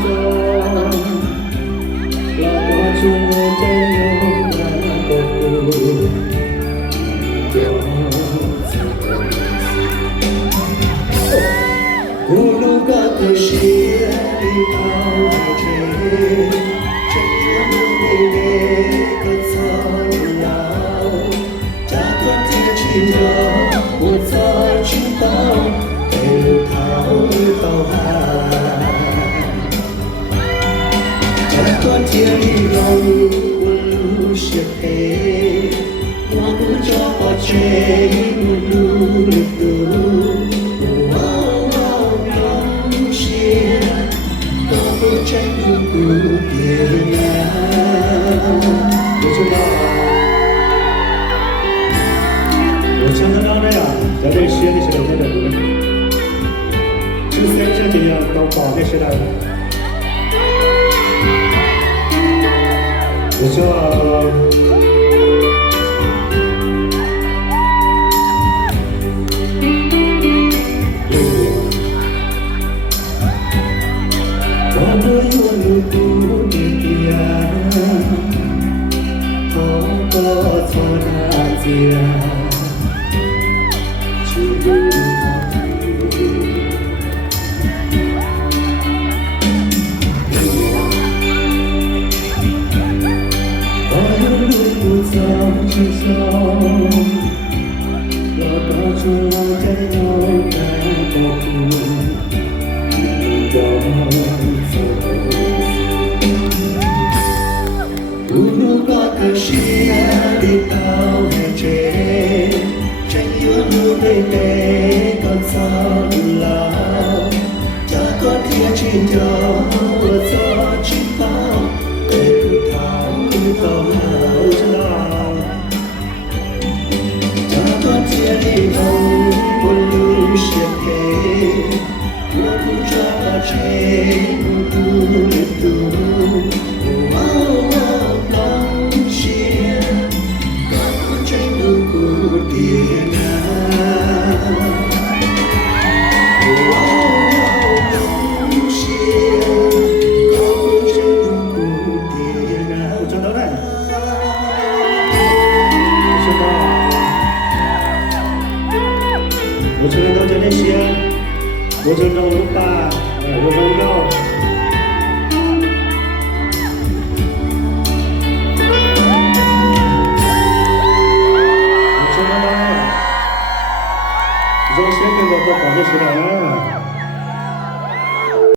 手，要握住我的勇敢的不Dulu kata siap di kau aja, jangan mengenai kata lau. Takut dia cinta, 我才知道，被他包含。Takut dia hilang, 我路是黑，我不找把这路路。真不别难，我知道，我常常讲的呀，在这个时间的时候，真的不就是在这样到宝的时代，我说。我承认到这些，我承认我爸，我朋友。